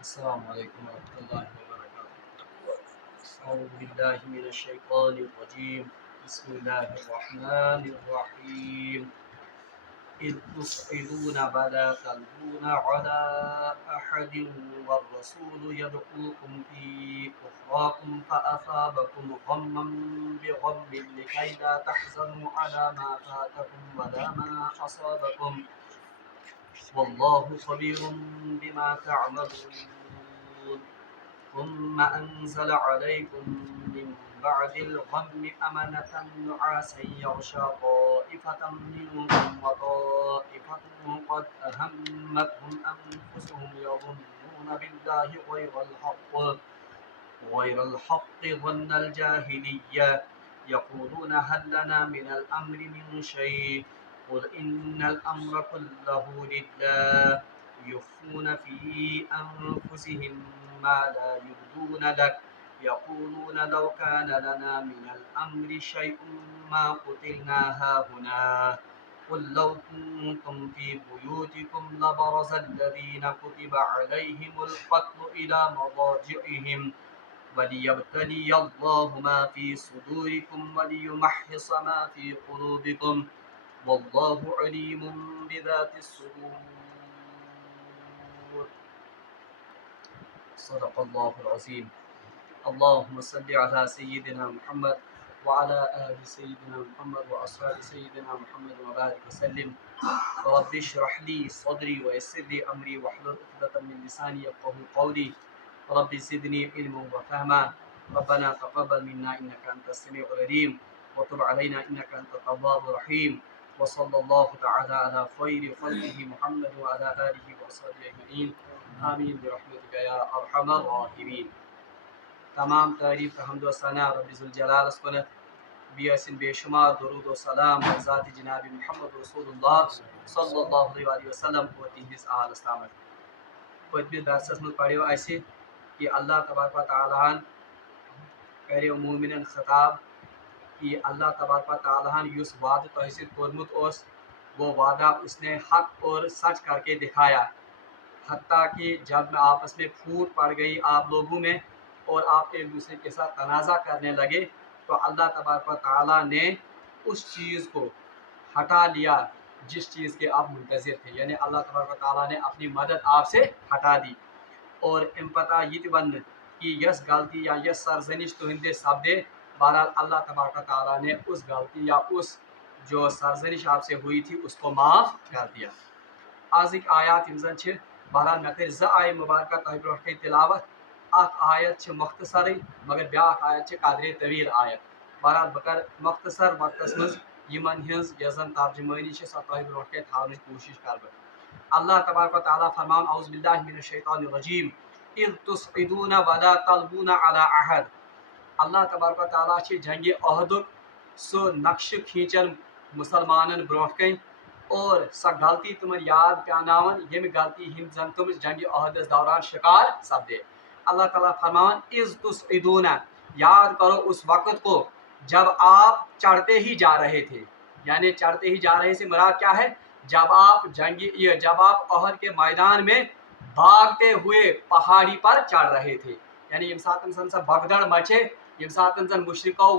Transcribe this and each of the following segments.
السلام علیکم ورحمۃ اللہ وبرکاتہ۔ اعوذ باللہ من الشیطان الرجیم، بسم اللہ الرحمن الرحیم۔ اذ تصعدون ولا تلوون على احد والرسول يدعوكم في اخراكم فاصابكم غما بغم لكي لا تحزنوا على ما فاتكم ولا ما اصابكم والله خبير بما تعملون. ثم أنزل عليكم من بعد الغم أمنة نعاسا يغشى طائفة منكم وطائفة قد أهمتهم أنفسهم يظنون بالله غير الحق ظن الجاهلية يقولون هل لنا من الأمر من شيء قل إن الأمر كله لله يخفون في أنفسهم ما لا يبدون لك يقولون لو كان لنا من الأمر شيء ما قتلنا هاهنا قل لو كنتم في بيوتكم لبرز الذين كتب عليهم القتل إلى مضاجعهم وليبتلي الله ما في صدوركم وليمحص ما في قلوبكم والله عليم بذات الصدور. صدق الله العظيم. اللهم صل على سيدنا محمد وعلى آل سيدنا محمد وأصحاب سيدنا محمد وبارك وسلم. رب اشرح لي صدري ويسر لي أمري واحلل عقدة من لساني يفقهوا قولي. رب زدني علما وفهما. ربنا تقبل منا إنك أنت السميع العليم وتب علينا إنك أنت التواب الرحيم. وصلى الله تعالى على خير خلقه محمد وعلى آله وصحبه أجمعين. آمین برحمتک یا ارحم الراحمین. تمام تعریف حمد و ثنا رب ذوالجلال کنت، بیاسن بے شمار درود و سلام ذات جناب محمد رسول اللہ صلی اللہ علیہ وسلم و تہندس آل استامت. پتمس درسس من پڑھو اسہ کہ اللہ تبارک و تعالیٰ کرو مومنن خطاب کہ اللہ تبارک و تعالیٰ یس وعدہ تہ سۭتۍ کوٚرمُت اوس وہ وعدہ اس نے حق اور سچ کر کے دکھایا. حتیٰ کہ جب میں آپس میں پھوٹ پڑ گئی آپ لوگوں میں اور آپ ایک دوسرے کے ساتھ تنازع کرنے لگے تو اللہ تبارک و تعالیٰ نے اس چیز کو ہٹا لیا جس چیز کے آپ منتظر تھے. یعنی اللہ تبارک و تعالیٰ نے اپنی مدد آپ سے ہٹا دی. اور ام پتہ یہ ون کہ یس غلطی یا یس سرزنش تہندے سپدے، بہرحال اللہ تبارک و تعالیٰ نے اس غلطی یا اس جو سرزنش آپ سے ہوئی تھی اس کو معاف کر دیا. آزک آیات یم زن بہرحال مے کر آیہ مبارکہ تہ برونٹ کن تلاوت. اخ آیت مختصر مگر بیاکھ آیت قدرے طویل آیت. بہرحال بہ کر مختصر وقتس مز یمن ہنز یس زن ترجمانی سہ تہ برونٹ کن تھاونچ کوشش کر بہ. اللہ تبارک و تعالیٰ فرمان اعوذ باللہ من الشیطان الرجیم اذ تصعدون ولا تلوون علی احد. اللہ تبارک و تعالیٰ جنگ عہد سہ نقشہ کھینچن مسلمانن برونٹ کن اور سہ غلطی تمن یاد پیاناون یم غلطی ہند زن تم جنگ عہدس دوران شکار سپدے. اللہ تعالیٰ فرمان اذ تصعدون، یاد کرو اس وقت کو جب آپ چڑھتے ہی جا رہے تھے. یعنی چڑھتے ہی جا رہے سے مراد کیا ہے؟ جب آپ عہد کے میدان میں بھاگتے ہوئے پہاڑی پر چڑھ رہے تھے. یعنی یم ساتن زن سہ بگدڑ مچے، یم ساتن زن مشرکو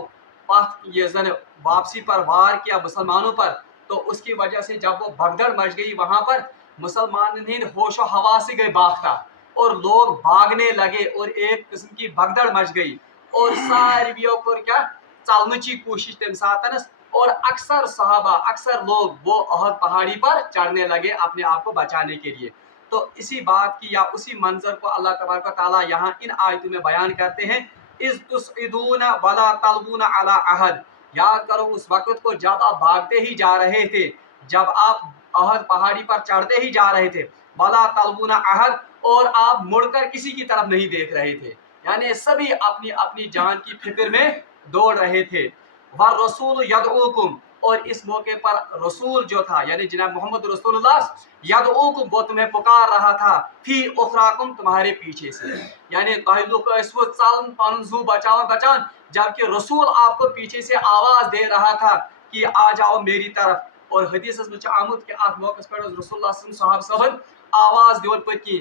پتھ یہ زن واپسی پر وار کیا مسلمانوں پر، تو اس کی وجہ سے جب وہ بگدڑ مچ گئی وہاں پر مسلمان ہند ہوش و حواس سے گئے باختہ اور لوگ بھاگنے لگے اور ایک قسم کی بگدڑ مچ گئی اور سارویوں پر کیا چلنچی کوشش تم ساتنس اور اکثر صحابہ اکثر لوگ وہ عہد پہاڑی پر چڑھنے لگے اپنے آپ کو بچانے کے لیے. تو اسی بات کی یا اسی منظر کو اللہ تبارک و تعالیٰ یہاں ان آیتوں میں بیان کرتے ہیں. اذ تصعدون ولا تلوون علی احد، یاد کرو اس وقت کو جب آپ بھاگتے ہی جا رہے تھے، جب آپ عہد پہاڑی پر چڑھتے ہی جا رہے تھے. ولا تلوون احد، اور آپ مڑ کر کسی کی طرف نہیں دیکھ رہے تھے. یعنی سبھی اپنی اپنی جان کی فکر میں دوڑ رہے تھے. والرسول یدعوکم، اور اس موقع پر رسول جو تھا یعنی جناب محمد رسول اللہ یدعوکم، وہ تمہیں پکار رہا تھا فی اخراکم، تمہارے پیچھے سے. یعنی ژلن پن زو بچان جبکہ رسول آپ کو پیچھے سے آواز دے رہا تھا کہ آ جاؤ میری طرف. اور حدیث میں آمد کہ ات موقع پہ رسول اللہ صاحب صاحب آواز دون پتہ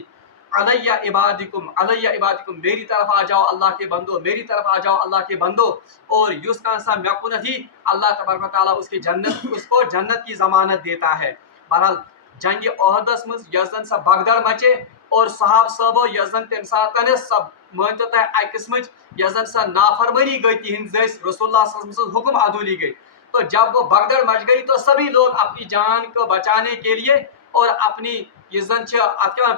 अलैया इबादिकुम अलैया इबादिकुम, मेरी तरफ आ जाओ अल्लाह के बंदो, मेरी तरफ आ जाओ अल्लाह के बंदो। और युस का सा मकुन थी, अल्लाह तबारक व तआला उसकी जन्नत उसको जन्नत की जमानत देता है। बहरहाल जंग ओहदस मज यजन सा भगदड़ मचे और सहाब सबो यजन तम सातन सब मानतो तय अकिस मज यजन सा नाफरमानी गई तिहिंद रसूलुल्लाह सल्लल्लाहु अलैहि वसल्लम हुक्म अदूली गई। तो जब वो भगदड़ मच गई तो सभी लोग अपनी जान को बचाने के लिए और अपनी ये जन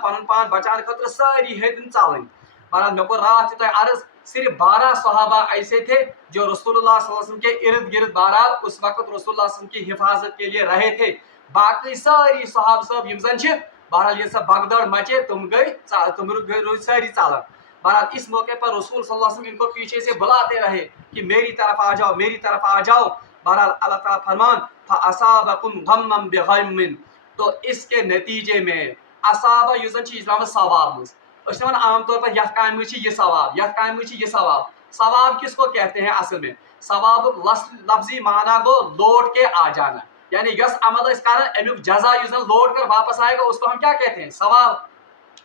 पन पान बचाने खतर सारी हदन चलन। बहरहाल मे कोर रात तह अर्ज, सिर्फ 12 सहाबा ऐसे थे जो रसूलुल्लाह सल्लल्लाहु अलैहि वसल्लम के इर्द गिर्द बहरहाल उस वक्त रसूलुल्लाह सल्लल्लाहु अलैहि वसल्लम की हिफाजत के लिए रहे थे। बाकी सारी सहाब सब यम जन बहरहाल ये सब भगदड़ मचे तुम गई सारी चालन। बहरहाल इस मौके पर रसूल सल्लल्लाहु अलैहि वसल्लम इनको पीछे से बुलाते रहे कि मेरी तरफ आ जाओ, मेरी तरफ आ जाओ। बहरहाल अल्लाह ताला फरमान फअसाबकुम गम्मम बिगम्मिन, तो इसके नतीजे में असाबा युजन इस्लाम सवाब आम तौर पर यथ काम ये सवाब, यथ काम ये सवाब। सवाब किसको कहते हैं? असल में सवाब लफ्जी माना गो लौट के आ जाना, यानी यस अमल अमुक जजा युजन लौट कर वापस आएगा उसको हम क्या कहते हैं? सवाब।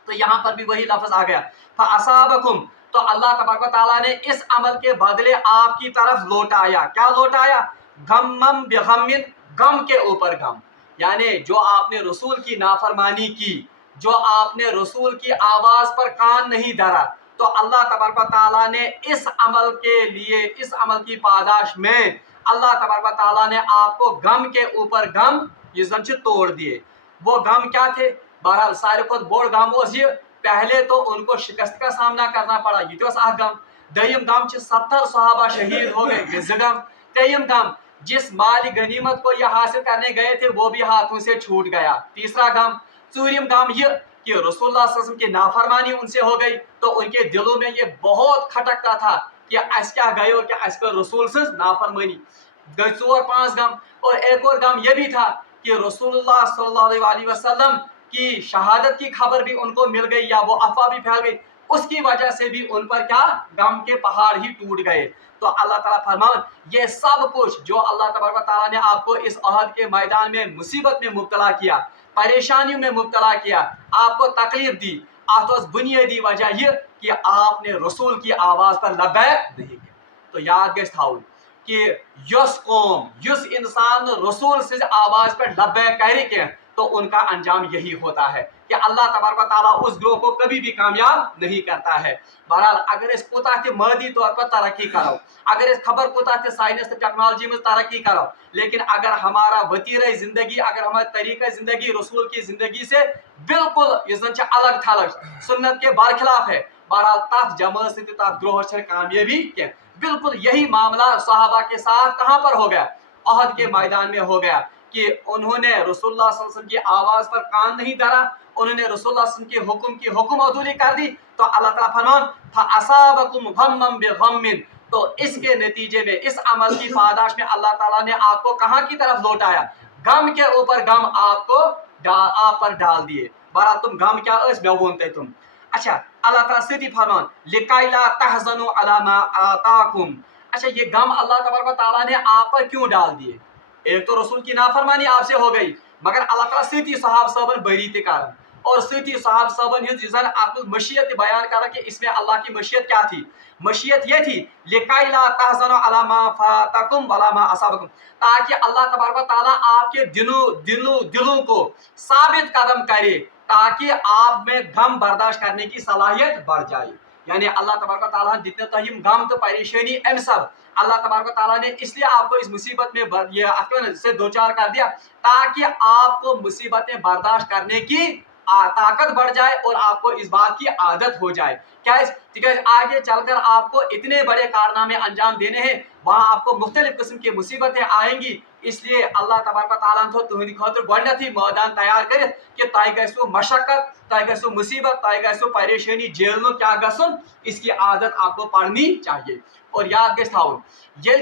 तो यहाँ पर भी वही लफ्ज आ गया फअसाबकुम, तो अल्लाह तबारक व तआला ने इस अमल के बदले आपकी तरफ लौटाया। क्या लौटाया? गम्मम बिगम्मिन, गम के ऊपर गम, यानी जो आपने रसूल की नाफरमानी की, जो आपने रसूल की आवाज पर कान नहीं धरा, तो अल्लाह तबारक व तआला ने इस अमल के लिए, इस अमल की पादाश में अल्लाह तबारक व तआला ने आपको गम के ऊपर गम ये तोड़ दिए। वो गम क्या थे? बहरहाल सारे खुद बोड़ गम ये, पहले तो उनको शिकस्त का सामना करना पड़ा, ये तो गम। दयम गम 70 सहाबा शहीद हो गए, गम। तयम गम, जिस माली गनीमत को यह हासिल करने गए थे वो भी हाथों से छूट गया। तीसरा गम, चूरिम गम ये कि रसूलुल्लाह सल्लल्लाहु अलैहि वसल्लम की नाफरमानी उनसे हो गई, तो उनके दिलों में ये बहुत खटकता था कि अस क्या गयो कि अस कर रसूल से नाफरमानी। 4-5 गम। और एक और गम ये भी था कि रसूलुल्लाह सल्लल्लाहु अलैहि वसल्लम की शहादत की खबर भी उनको मिल गई या वो अफवाह भी फैल गई, उसकी वजह से भी उन पर क्या गम के पहाड़ ही टूट गए। तो अल्लाह ताला फरमान, ये सब कुछ जो अल्लाह तबारक व तआला ने आपको इस अहद के मैदान में मुसीबत में मुब्तला किया, परेशानियों में मुब्तला किया, आपको तकलीफ दी, आतोस बुनियादी वजह यह कि आपने रसूल की आवाज पर लब्बैक नहीं किया। तो याद गई थाउन कि युस कौम, युस इंसान रसूल से आवाज पर लब्बैक करे के, तो उनका अंजाम यही होता है कि अल्लाह तबारक व तआला उस ग्रोह को कभी भी कामयाब नहीं करता है। बहरहाल अगर इस कोता के मादी तौर पर तरक्की करो, अगर इस खबर कोता के साइंस टेक्नोलॉजी में तरक्की करो, लेकिन अगर हमारा वतीरा जिंदगी, अगर हमारा तरीका जिंदगी रसूल की जिंदगी से बिल्कुल अलग थलग सुन्नत के बरखिलाफ है, बहरहाल तथ जमात से तथ ग्रोह कामयाबी के। बिल्कुल यही मामला सहाबा के साथ कहां पर हो गया? अहद के मैदान में हो गया कि उन्होंने रसूलुल्लाह सल्लल्लाहु अलैहि वसल्लम की आवाज पर कान नहीं धरा, उन्होंने रसूलुल्लाह सल्लल्लाहु अलैहि वसल्लम की हुक्म अदूली कर दी। तो अल्लाह ताला फरमान फअसाबकुम गम्मम बिगम्मिन, तो इसके नतीजे में, इस अमल की पादाश में अल्लाह ताला ने आपको कहां की तरफ लौटाया? गम के ऊपर गम आपको आप पर डाल दिए। बहरहाल तुम गम क्या मैं बोलते तुम। अच्छा, अल्लाह ताला सीधी फरमान लिकाइला तहजनु अला मा आताकुम। अच्छा, ये गम अल्लाह तबारक व तआला ने आप पर क्यों डाल दिए? एक तो रसूल की नाफरमानी आपसे हो गई, मगर अल्लाह ताला सीधी सहाब सबन बरी ते कारण, और सीधी सहाब सबन हिंद आप मशीयत बयान करा कि इसमें अल्लाह की मशीयत क्या थी? मशीयत ये थी लिकाइला तहजनु अला मा फातकुम वला मा असाबकुम, ताकि अल्लाह तबारक व तआला आपके दिलों को साबित कदम करे, ताकि आप में गम बर्दाश्त करने की सलाहियत बढ़ जाए। यानी अल्लाह तबारक व तआला जितने तहीम गम तो परेशानी एम सब अल्लाह तबारक व तआला ने इसलिए आपको इस मुसीबत में से दो चार कर दिया, ताकि आपको मुसीबतें बर्दाश्त करने की ताकत बढ़ जाए और आपको इस बात की आदत हो जाए। क्या ठीक है, आगे चलकर आपको इतने बड़े कारनामे अंजाम देने हैं, वहाँ आपको मुख्तलिफ किस्म की मुसीबतें आएंगी। इसलिए अल्लाह तबारक व तआला तो तुहंदि खातिर गोडनेथी मैदान तैयार कर कि तय गो मशक्कत, तय गो मुसीबत, तय गो परेशानी झेलनो क्या गसन, इसकी आदत आपको पड़नी चाहिए। और याद गई थाउन ये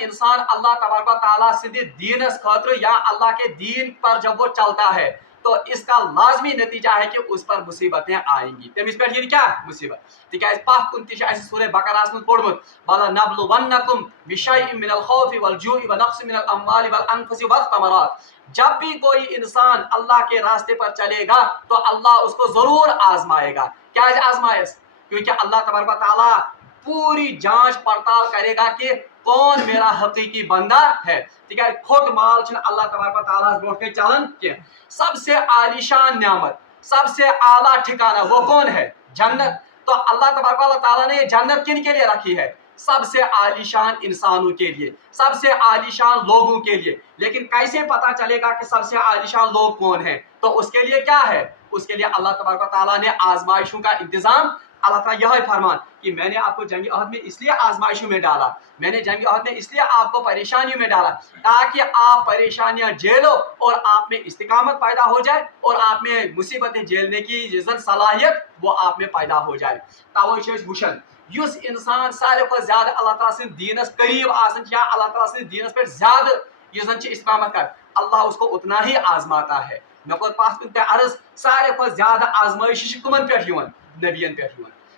इंसान अल्लाह तबारक व तआला सिंध दीनस खातिर या अल्लाह के दीन पर जब वो चलता है, तो इसका लाजमी नतीजा है कि उस पर मुसीबतें आएंगी। तमिस पे ये क्या मुसीबत? तिकाज पाक कुन तिश ऐसे सूरह बकरास में पढ़मुत वाला नबलुवन्नकुम बिशैइन मिनल खौफि वल जूइ व नक्सिन मिनल अमवालि वल अनफुसि वत तमरात, जब भी कोई इंसान अल्लाह के रास्ते पर चलेगा तो अल्लाह उसको जरूर आजमाएगा। क्या आजमाए? क्योंकि अल्लाह तबारक व तआला पूरी जांच पड़ताल करेगा कि कौन मेरा हकीकी बंदा है। ठीक है, खोट माल अल्लाह तबारक व तआला ब्रोट के चलन के सबसे आलीशान नियामत, सबसे आला ठिकाना वो कौन है? जन्नत। तो अल्लाह तबारक व तआला ने जन्नत किन के लिए रखी है? सबसे आलीशान इंसानों के लिए, सबसे आलीशान लोगों के लिए। लेकिन कैसे पता चलेगा कि सबसे आलीशान लोग कौन हैं? तो उसके लिए क्या है? उसके लिए अल्लाह तबारक व तआला ने आजमाइशों का इंतजाम, अल्लाह ताला यह फरमान कि मैंने आपको जंगी अहद में इसलिए आजमाइशों में डाला, मैंने जंगी अहद में इसलिए आपको परेशानियों में डाला ताकि आप परेशानियां झेलो और आप में इस्तिकामत पैदा हो जाए और आप में मुसीबतें झेलने की सलाहियत वो आप में पैदा हो जाए। तवै वुशन युस इंसान सारे को ज्यादा अल्लाह ताला से दीनस करीब आसन या अल्लाह ताला से दीनस पे ज्यादा इस्तिकामत कर, अल्लाह उसको उतना ही आजमाता है। मैं पे अर्ज सारे को ज्यादा आजमाइश कमन पे नबियन पे।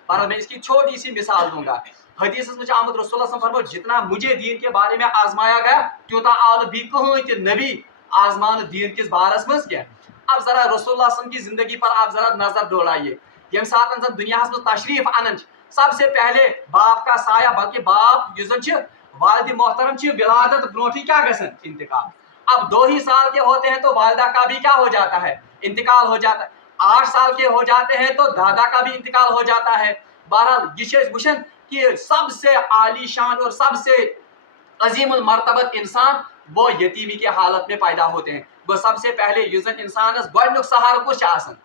पर मैं इसकी छोटी सी मिसाल दूंगा। हदीस में आमद रसूलुल्लाह फरमाया जितना मुझे दीन के बारे में आजमाया गया त्यूता आल भी कहीं नबी आजमान दीन किस बारस में क्या। अब जरा रसूलुल्लाह की जिंदगी पर आप जरा नजर दौड़ाइए। यम साथ दुनिया में तशरीफ अनन सबसे पहले बाप का साया, बल्कि बाप वालिद मोहतरम विलादत ब्रोटी क्या गसन इंतकाल। अब 2 ही साल के होते हैं तो वालिदा का भी क्या हो जाता है? इंतकाल हो जाता है। 8 साल के हो जाते हैं तो दादा का भी इंतकाल हो जाता है। बहरहाल विशेष भूषण कि सबसे आलीशान और सबसे अजीमुल मर्तबत इंसान वो यतीमी के हालत में पैदा होते हैं। वो सबसे पहले युजन इंसान गोडनुक सहारा कुछ आसन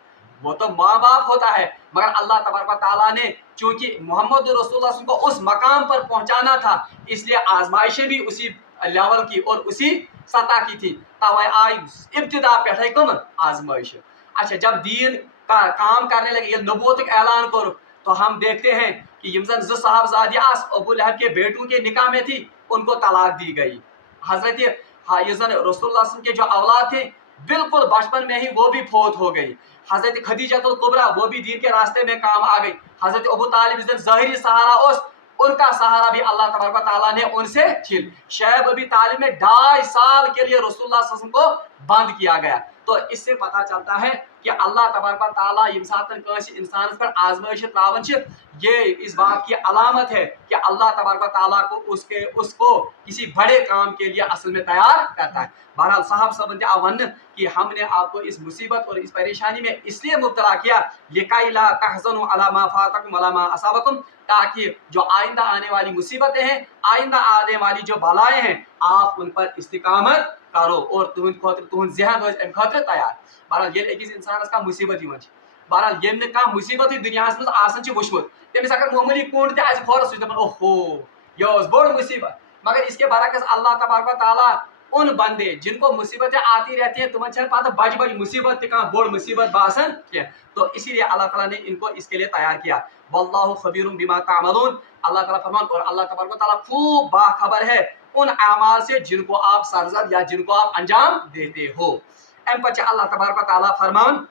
वो तो माँ बाप होता है। मगर अल्लाह तबारक व तआला ने चूंकि मोहम्मद रसूलुल्लाह को उस मकाम पर पहुंचाना था, इसलिए आजमाइशें भी उसी लेवल की और उसी सतह की थी। तवे आई इब्तिदा पे कम आजमाइश। अच्छा, जब दीन का काम करने लगे, ये नबूवत का ऐलान करो, तो हम देखते हैं कि यमजन साहबजादी अबू लहब के बेटों के निकाह में थी, उनको तलाक दी गई। हजरत रसूलुल्लाह के जो औलाद थे बिल्कुल बचपन में ही वो भी फौत हो गई। हजरत खदीजतुल कुबरा वो भी दीन के रास्ते में काम आ गई। हजरत अबू तालिब ज़ाहिरी सहारा उस उनका सहारा भी अल्लाह तबारक व तआला ने उनसे छीन। शैब अबी तालिब में 2.5 साल के लिए रसूलुल्लाह सल्लल्लाहु अलैहि वसल्लम को बंद किया गया। तो इससे पता चलता है कि अल्लाह तबारक व तआला यम सातन कांसी इंसान पर आजमाइश त्रावन छ, ये इस बात की अलामत है कि अल्लाह तबारक व तआला को उसको किसी बड़े काम के लिए असल में तैयार करता है। बहरहाल साहब सबन अवन कि हमने आपको इस मुसीबत और इस परेशानी में इसलिए मुब्तला किया लिकाई ला तहज़नु अला मा फातकुम वला मा असाबकुम, ताकि जो आइंदा आने वाली मुसीबतें हैं, आइंदा आने वाली जो बलाएं हैं, आप उन पर इस्तिकामत करो और तुहन ज़हन रोज अम खतर तैयार। बहरहाल ये अकिस इंसानस का मुसीबत यवन। बहरहाल यम न कह मुसीबत दुनिया में आसन वुचमुत, तमिस अगर मामूली कोण ते आसि खोरस सु दपन ओहो यह बोड़ मुसीबत। मगर इसके बरकस अल्लाह तबारक व तआला उन बंदे जिनको मुसीबतें आती रहती हैं तुमन छन पता बज बज मुसीबत कहाँ बोड़ मुसीबत बासन क्या, तो इसीलिए अल्लाह ताला ने इनको इसके लिए तैयार किया। वल्लाहु खबीरुम बिमा तामलून, अल्लाह ताला फरमान और अल्लाह तबारक व तआला खूब बाखबर है उन अमाल से जिनको आप सरजद या जिनको आप अंजाम देते हो। एम पच अल्लाह तबारक व तआला फरमान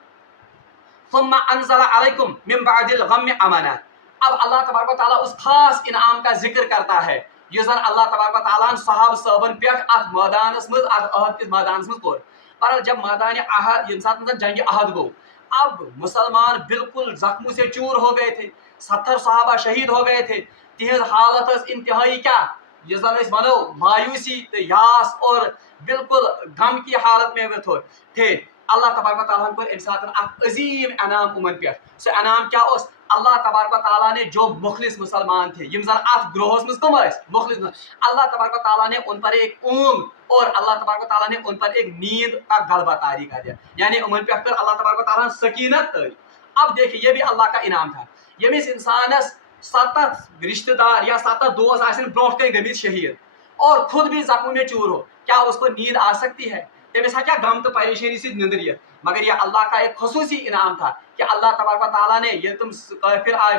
सुम्मा अनज़ला अलैकुम मिन बअदिल गम्मि अमाना। अब अल्लाह तबारक व तआला उस खास इनाम का जिक्र करता है यह जन अल्लाह तबारक व तआला सहाब सबन पे अत मैदानस मज अत अहद किस मैदानस मज कोर। पर जब मैदान अहद यम साथ जंग अहद गो, अब मुसलमान बिल्कुल जख्मों से चूर हो गए थे, 70 सहाबा शहीद हो गए थे। तिहज हालत इंतहाई क्या यह जन मनो मायूसी तो यास और बिल्कुल गम की हालत में वे थे। अल्लाह तबारक व तआला पर एक साथ अजीम इनाम उमन पे। सो इनाम क्या उस अल्लाह तबारक व तआला ने जो मुखलिस मुसलमान थे यम जन अत ग्रोहस में कम मुखलिस, अल्लाह तबारक व तआला ने उन पर एक ऊंग और अल्लाह तबारक व तआला ने उन पर एक नींद का गलबा तारी कर दिया, यानी उमन पे अक्सर अल्लाह तबारक व तआला सकीनत तारी। अब देखिए ये भी अल्लाह का इनाम था। यमिस इंसानस 7 रिश्तेदार या 7 दोस्त आसन ब्रोट कहीं गमित शहीद और खुद भी जख्मों में चूर हो, क्या उसको नींद आ सकती है? तमिस क्या गम तो परेशानी से निंद्रिय। मगर ये अल्लाह का एक खसूसी इनाम था कि अल्लाह तबारक व तआला ने ये तुम काफिर आए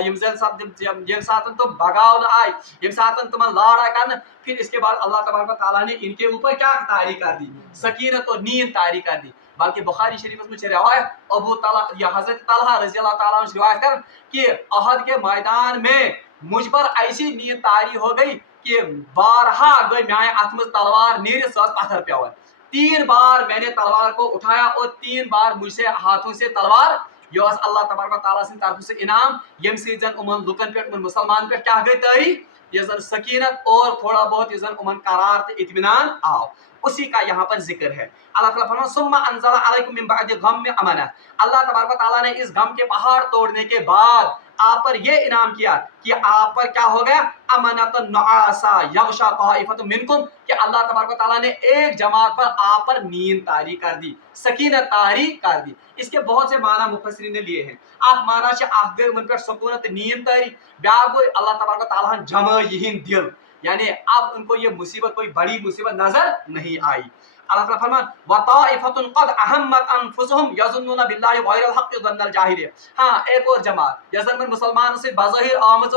यम साथ तुम बगाव आए, यम साथ तुम लाड़ आए करना, फिर इसके बाद अल्लाह तबारक व तआला ने इनके ऊपर क्या तारी कर दी? सकीनत और नींद तारी कर दी। बल्कि बुखारी शरीफ में रिवायत अबू तलहा या हजरत तलहा रज़ी अल्लाह तआला अन्हु रिवायत कर कि अहद के मैदान में मुझ पर ऐसी नींद तारी हो गई कि बारहा गई मैं अत मज तलवार नीर पत्थर पेवन। 3 बार मैंने तलवार को उठाया और 3 बार मुझसे हाथों से तलवार ये अल्लाह तबारक व तआला सिंद तरफ से इनाम यम से जन उमन लुकन पे उमन मुसलमान पे क्या गई तारी ये जन सकीनत और थोड़ा बहुत ये जन उमन करार ते इत्मीनान आओ उसी का यहाँ पर जिक्र है। अल्लाह ताला फरमाता सुम्मा अंज़ला अलैकुम मिन बअदि गम में अमना, अल्लाह तबारक व तआला ने इस गम के पहाड़ तोड़ने के बाद आप पर ये इनाम किया कि आप पर क्या हो गया अमनतन नुआसा यगशा ताइफतुम मिनकुम, कि अल्लाह तबारक व तआला ने एक जमात पर आप पर नींद तारी कर दी, सकीनत तारी कर दी। इसके बहुत से माना मुफस्सिरीन ने लिए हैं। आप माना से आप गए उन पर सुकूनत नींद तारी, ब्याह को अल्लाह तबारक व तआला जमा यहीन दिल, यानी अब उनको ये मुसीबत कोई बड़ी मुसीबत नजर नहीं आई। अल्लाह ताला फरमान व ताइफतुन कद अहम्मत अनफुसुहुम यज़ुन्नुना बिल्लाहि गैरल हक़ ज़न्नल जाहिलिया, हां एक और जमात यज़न में मुसलमान से बाज़ाहिर आमज़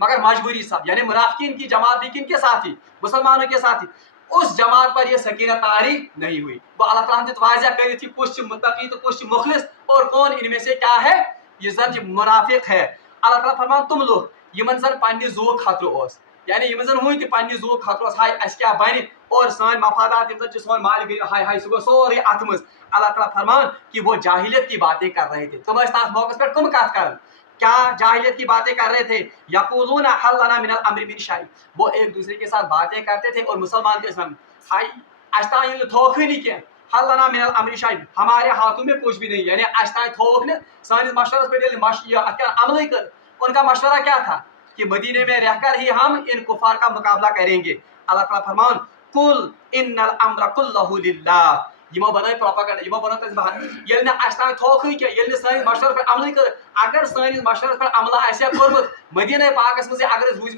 मगर मजबूरी सब, यानी मुनाफिकीन की जमात भी किन के साथ थी, मुसलमानों के साथ ही, उस जमात पर यह सकीनत तारी नहीं हुई। वो अल्लाह ताला ने वाज़िह करी थी कुछ मुत्तकी तो कुछ मुखलिस, और कौन इनमें से क्या है ये जन मुनाफिक है। अल्लाह ताला फरमान तुम लोग यमन जन पन्ने ज़ो खतरो ओस, यानी यमन जन हुई कि पन्ने ज़ो खतरो हाय अस क्या बने और सान मफादात यम जन सोन माल गई हाय हाय सो सोरे अत मज। अल्लाह ताला फरमान कि वो जाहिलियत की बातें कर रहे थे, तुम इस मौके पर कम कत कर क्या जाहिलियत की बातें कर रहे थे। यक़ूलूना हल लना मिनल अम्रि मिन शै, वो एक दूसरे के साथ बातें करते थे और मुसलमान के साथ हाय अस्ता ये थोक नहीं किया, हल लना मिनल अम्रि शै, हमारे हाथों में कुछ भी नहीं, यानी अस्ता थोक ने सानिस मशवरा पे अमल कर। उनका मशवरा क्या था कि मदीने में रहकर ही हम इन कुफार का मुकाबला करेंगे। अल्लाह ताला फरमान कुल इन्नल अम्र कुल्लहु लिल्लाह, यमो बनाए प्रोपेगेंडा यमो बनो तस बहन ये अस थोक के ये सान मशवरा पे अमल कर, अगर सान मशवरा पे अमल आसे कोर्मुत मदीना पाकस मज अगर रूज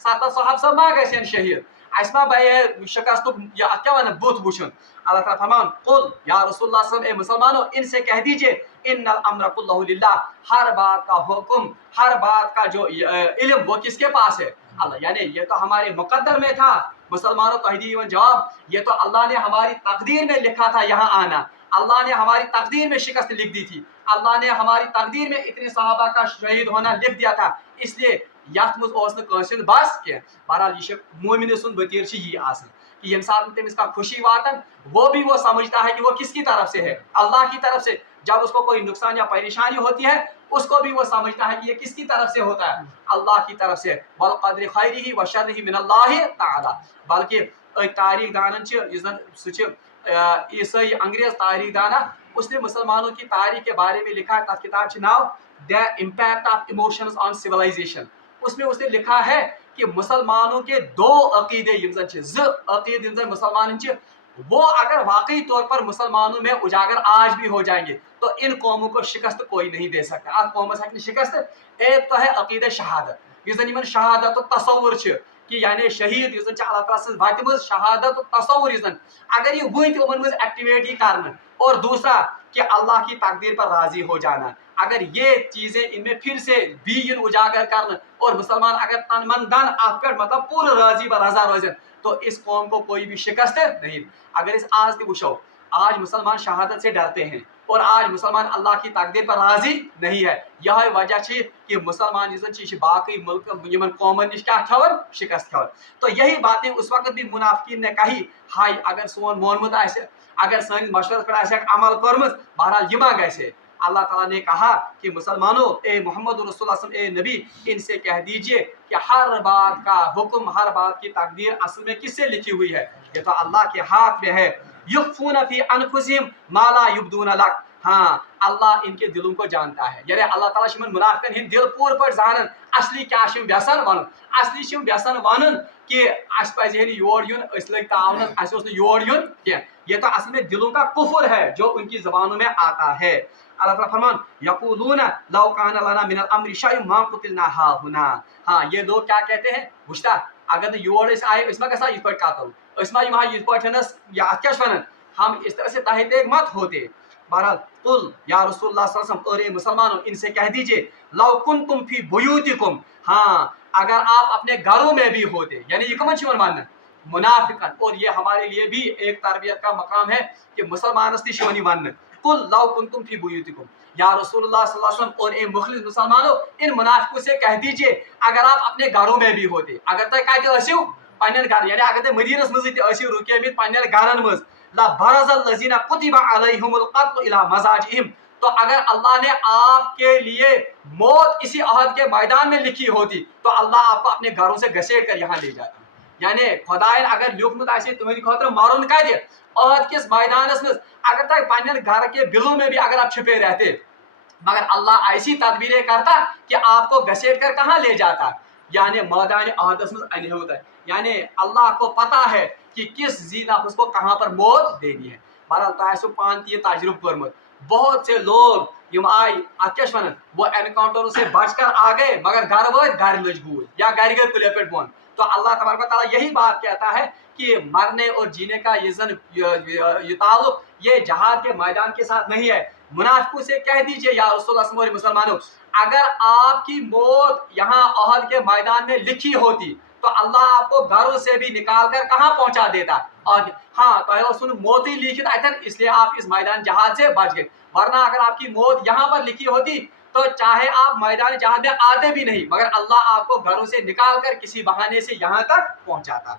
7 सहाब सब मा गन शहीद अस मा बे शिकस्त क्या वन बुत वुन। अल्लाह ताला फरमान कुल या रसूलुल्लाह सल्लल्लाहु अलैहि वसल्लम, ए मुसलमानों इनसे कह दीजिए इन्नल अम्र कुल्लहु लिल्लाह, हर बात का हुक्म हर बात का जो इल्म वो किसके पास है अल्लाह, यानी ये तो हमारे मुकद्दर में था। मुसलमानों तहदी जवाब ये तो अल्लाह ने हमारी तकदीर में लिखा था यहाँ आना, अल्लाह ने हमारी तकदीर में शिकस्त लिख दी थी, अल्लाह ने हमारी तकदीर में इतने सहाबा का शहीद होना लिख दिया था, इसलिए यथ मज बस कह। बहरहाल ये मोमिन सुन वतीर यही आसन कि यम साथ तमिस का खुशी वातन वो भी वो समझता है कि वो किसकी तरफ से है, अल्लाह की तरफ से। जब उसको कोई नुकसान या परेशानी होती है उसको भी वो समझता है कि ये किसकी तरफ से होता है, अल्लाह की तरफ से। वल क़द्रि खैरिही व शर्रिही मिनल्लाहि तआला, बल्कि एक तारीख दानन ईसाई अंग्रेज तारीख दाना उसने मुसलमानों की तारीख के बारे में लिखा, तथ किताब नाव the impact of emotions on civilization. उसमें उसने लिखा है कि मुसलमानों के दो अकीदे अकीदे मुसलमान वो अगर वाकई तौर पर मुसलमानों में उजागर आज भी हो जाएंगे तो इन कौमों को शिकस्त कोई नहीं दे सकता। आज कौम शिकस्त एक तो है अकीदे शहादत, इन शहादत तो तसव्वुर कि यानी शहीद अल्लाह ताला से वत मज शहादत तसव्वुर अगर ये वही मज एक्टिवेट ही करना, और दूसरा कि अल्लाह की तकदीर पर राजी हो जाना, अगर ये चीजें इनमें फिर से भी इन उजागर करना और मुसलमान अगर तन मन धन आप मतलब पूरा राजी व रजा रोजन तो इस कौम को कोई भी शिकस्त नहीं। अगर इस आज वुशो आज मुसलमान शहादत से डरते हैं और आज मुसलमान अल्लाह की तकदीर पर राजी नहीं है, यह वजह कि मुसलमान बाकी मुल्क कौमन नश क्या खबर शिकस्त खबर। तो यही बातें उस वक्त भी मुनाफिकीन ने कही हाय अगर सोन मोनमुत अगर सान मशवरस पे अमल कर्मुत बहरहाल यह मा गए। अल्लाह ताला ने कहा कि मुसलमानों ए मोहम्मद रसूलुल्लाह ए नबी इनसे कह दीजिए कि हर बात का हुक्म हर बात की तकदीर असल में किससे लिखी हुई है, ये तो अल्लाह के हाथ में है। युख्फूना फी अनफुसिहिम मा ला युब्दूना लक, हाँ अल्लाह इनके दिलों को जानता है, यानी अल्लाह ताला शिमन मुनाफिकन हिंद दिल पूर पर जानन असली क्या शिम व्यसन वन, असली शिम व्यसन वनन कि अस पजे योर युन अस लग तावन अस ओस योर युन क्या, ये तो असल में दिलों का कुफर है जो उनकी जबानों में आता है। अल्लाह ताला फरमान यक़ूलूना लौ काना लना मिनल अम्रि शैउन मा कुतिलना हाहुना, हाँ ये लोग क्या कहते हैं बुझता अगर योर इस आए इसमें कैसा इस पर कातल इसमें यहाँ इस पर या क्या वनन हम इस तरह से ताहिद मत होते। बहरहाल कुल या रसूलुल्लाह सल्लल्लाहु अलैहि वसल्लम, मुसलमानों इनसे कह दीजिए लौ कुंतुम फी बुयूतिकुम, हाँ अगर आप अपने घरों में भी होते, यानी ये कमन छिवन मानना मुनाफिकन, और ये हमारे लिए भी एक तरबियत का मकाम है कि मुसलमान शिवनी वन कुल लौ कुंतुम फी बुयूतिकुम या रसूलुल्लाह सल्लल्लाहु अलैहि वसल्लम, और ए मुखलिस मुसलमानों इन मुनाफिकों से कह दीजिए अगर आप अपने घरों में भी होते, अगर तक कत पन्न घर यानी अगर तक मदीनस मज रुके पन्न घरन मज لبرز الذین کتب علیہم القتل الی مضاجعہم، تو اگر اللہ نے آپ کے لیے موت اسی عہد کے میدان میں لکھی ہوتی تو اللہ آپ کو اپنے گھروں سے گھسیٹ کر یہاں لے جاتا. یعنی خدائن اگر لیوکھمت آسہِ تُہنٛدِ خٲطرٕ مرُن کتہِ عہد کس میدانس منٛز، اگر تۄہہِ پننٮ۪ن گھر کے بلوں میں بھی اگر آپ چھپے رہتے، مگر اللہ ایسی تدبیریں کرتا کہ آپ کو گھسیٹ کر کہاں لے جاتا، یعنی میدان عہدس منٛز انہِ ہوتا. یعنی اللہ کو پتا ہے کہ کس ذی نفس کو کہاں پر موت دینی ہے. بہرحال تۄہہِ آسیو پانہٕ تہِ یہِ تجربہ کوٚرمُت. بہت سے لوگ یم آئے اتھ کیا ونان وہ انکاؤنٹروں سے بچ کر آ گئے مگر گھر وٲتۍ گھر لٔج گوٗلۍ یا گھر گئے کُلیو پٮ۪ٹھ بۄن. تو اللہ تبارک و تعالیٰ یہی بات کہتا ہے کہ مرنے اور جینے کا یہ تعلق یہ جہاد کے میدان کے ساتھ نہیں ہے. منافقوں سے کہہ دیجئے یا رسول اللہ صلی اللہ علیہ وسلم مسلمانوں، اگر آپ کی موت یہاں عہد کے میدان میں لکھی ہوتی تو اللہ آپ کو گھروں سے بھی نکال کر کہاں پہنچا دیتا. اور ہاں تو موت ہی لکھت اتن اس لیے آپ اس میدان جہاد سے بچ گئے، ورنہ اگر آپ کی موت یہاں پر لکھی ہوتی تو چاہے آپ میدان جہاد میں آتے بھی نہیں مگر اللہ آپ کو گھروں سے نکال کر کسی بہانے سے یہاں تک پہنچاتا.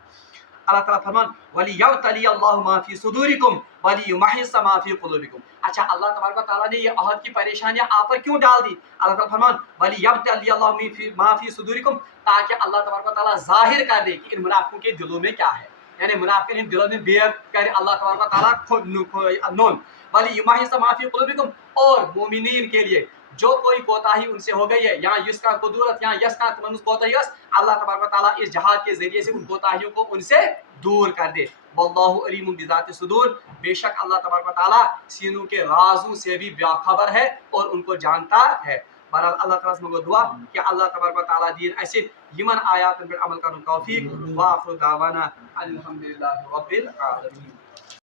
اللہ تعالیٰ فرمان وَلِيَبْتَلِيَ اللَّهُ مَا فِي صُدُورِكُمْ وَلِيُمَحِّصَ مَا فِي قُلُوبِكُمْ. اچھا اللہ تبارک و تعالیٰ نے یہ عہد کی پریشانیاں آپ پر کیوں ڈال دی؟ اللہ تعالیٰ فرمان وَلِيَبْتَلِيَ اللَّهُ مَا فِي صُدُورِكُمْ، تاکہ اللہ تبارک و تعالیٰ ظاہر کر دے کہ ان منافقوں کے دلوں میں کیا ہے. یعنی منافقین ان دلوں میں بیعت کرے اللہ تبارک و تعالیٰ خود نون وَلِيُمَحِّصَ مَا فِي قُلُوبِكُمْ، اور مومنین کے لیے جو کوئی کوتاہی ان سے ہو گئی ہے یا یس کا قدورت یا یس کا تمنس کوتاہی اس، اللہ تبارک و تعالیٰ اس جہاد کے ذریعے سے ان کوتاہیوں کو ان سے دور کر دے. واللہ علیم بذات الصدور، بے شک اللہ تبارک و تعالیٰ سینوں کے رازوں سے بھی باخبر ہے اور ان کو جانتا ہے. بہرحال اللہ تعالیٰ سے مگو دعا کہ اللہ تبارک و تعالیٰ دین اسے یمن آیاتن پر عمل کرن توفیق. وآخر دعوانا الحمدللہ رب العالمین.